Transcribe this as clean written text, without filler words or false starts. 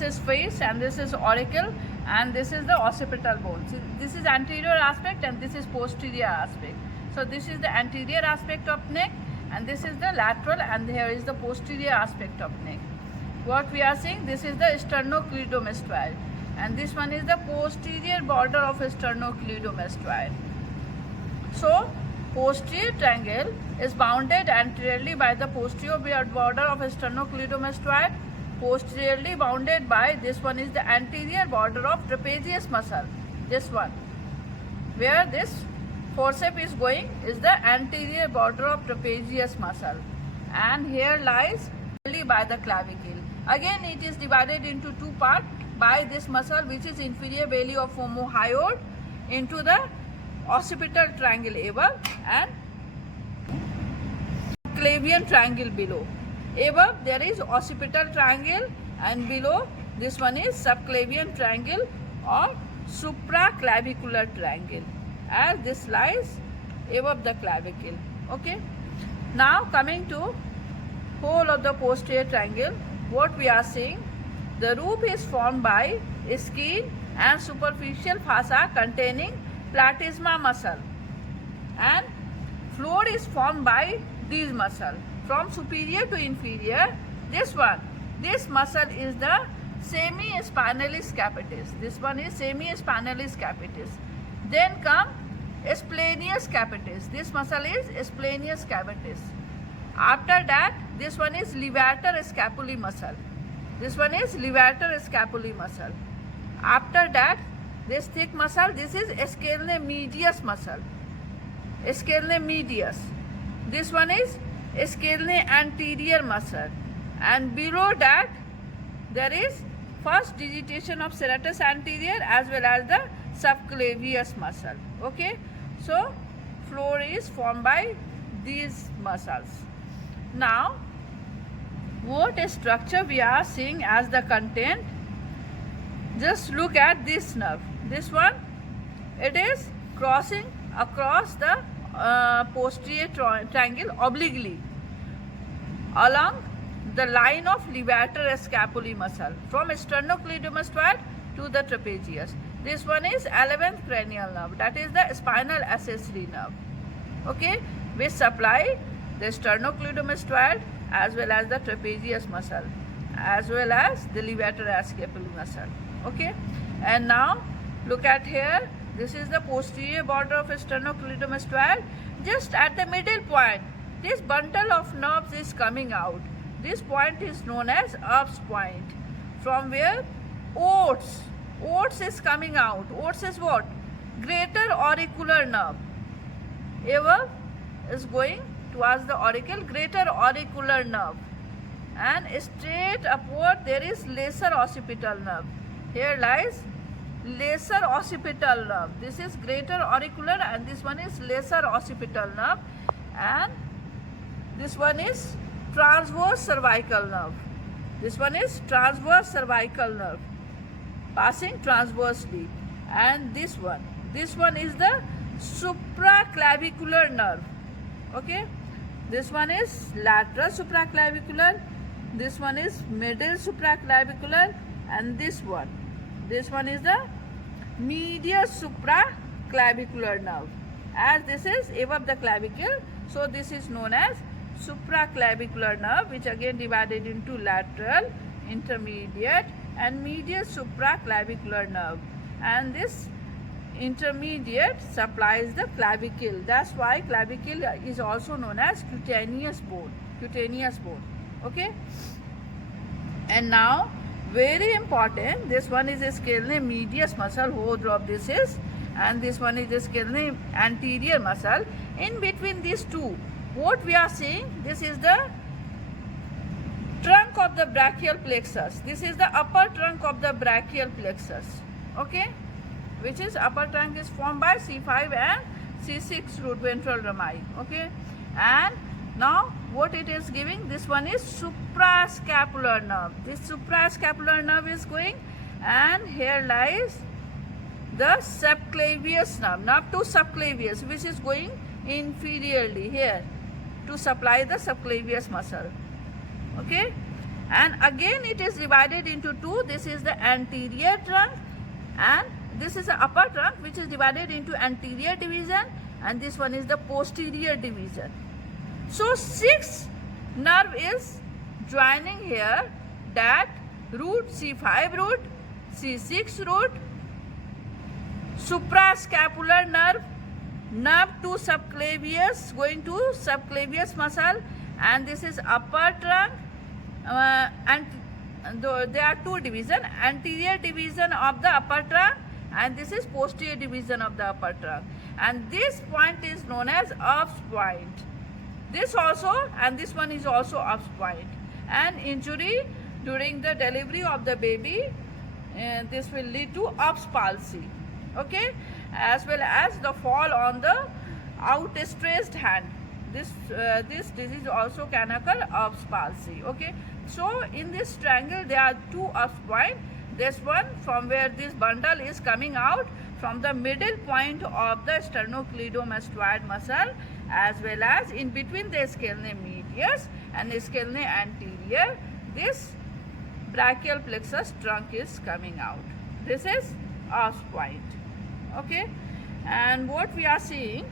This is face and this is auricle and this is the occipital bone. So this is anterior aspect and this is posterior aspect. So this is the anterior aspect of neck and this is the lateral and here is the posterior aspect of neck. What we are seeing, this is the sternocleidomastoid and this one is the posterior border of sternocleidomastoid. So posterior triangle is bounded anteriorly by the posterior border of sternocleidomastoid, posteriorly bounded by this one is the anterior border of trapezius muscle. This one, where this forceps is going, is the anterior border of trapezius muscle, and here lies by the clavicle. Again, it is divided into two parts by this muscle, which is inferior belly of femohyoid, into the occipital triangle above and subclavian triangle below. Above there is occipital triangle and below this one is subclavian triangle or supraclavicular triangle, as this lies above the clavicle. Okay. Now coming to whole of the posterior triangle, what we are seeing, the roof is formed by skin and superficial fascia containing platysma muscle, and floor is formed by these muscle from superior to inferior. This muscle is the semi-spinalis capitis. This one is semi-spinalis capitis. Then come splenius capitis. This muscle is splenius capitis. After that, this one is levator scapulae muscle. This one is levator scapulae muscle. After that, this thick muscle, this is scalene medius muscle. Scalene medius. This one is scalene anterior muscle. And below that, there is first digitation of serratus anterior as well as the subclavius muscle. Okay. So, floor is formed by these muscles. Now, what structure we are seeing as the content? Just look at this nerve. This one, it is crossing across the posterior triangle obliquely along the line of levator scapulae muscle from sternocleidomastoid to the trapezius. This one is 11th cranial nerve, that is the spinal accessory nerve. Okay, which supply the sternocleidomastoid as well as the trapezius muscle as well as the levator scapulae muscle. Okay, and now look at here. This is the posterior border of sternocleidomastoid. Just at the middle point, this bundle of nerves is coming out. This point is known as Erb's point, from where oats is coming out. Oats is what? Greater auricular nerve. Above is going towards the auricle, greater auricular nerve, and straight upward there is lesser occipital nerve. Here lies lesser occipital nerve. This is greater auricular and this one is lesser occipital nerve, and this one is transverse cervical nerve. This one is transverse cervical nerve passing transversely, and this one is the supraclavicular nerve. Okay, this one is lateral supraclavicular, this one is middle supraclavicular, and this one is the medial supraclavicular nerve, as this is above the clavicle. So this is known as supraclavicular nerve, which again divided into lateral, intermediate and medial supraclavicular nerve, and this intermediate supplies the clavicle. That's why clavicle is also known as cutaneous bone. Okay, and now very important, this one is a scalene medius muscle, whole drop this is, and this one is a scalene anterior muscle. In between these two, what we are seeing, this is the trunk of the brachial plexus. This is the upper trunk of the brachial plexus. Okay, which is upper trunk is formed by C5 and C6 root ventral rami. Okay, and now what it is giving, this one is suprascapular nerve. This suprascapular nerve is going, and here lies the subclavius nerve to subclavius, which is going inferiorly here to supply the subclavius muscle. Okay, And again it is divided into two. This is the anterior trunk and this is the upper trunk, which is divided into anterior division, and this one is the posterior division. So 6 nerve is joining here, that root, C5 root, C6 root, suprascapular nerve, nerve to subclavius, going to subclavius muscle, and this is upper trunk, and there are two divisions, anterior division of the upper trunk and this is posterior division of the upper trunk, and this point is known as Erb's point. This also, and this one is also Erb's point. And injury during the delivery of the baby, this will lead to Erb's palsy, okay, as well as the fall on the outstretched hand. This disease also can occur, Erb's palsy, okay. So in this triangle there are two Erb's point. This one from where this bundle is coming out from the middle point of the sternocleidomastoid muscle, as well as in between the scalene medius and scalene anterior, this brachial plexus trunk is coming out. This is Erb's point, okay. And what we are seeing,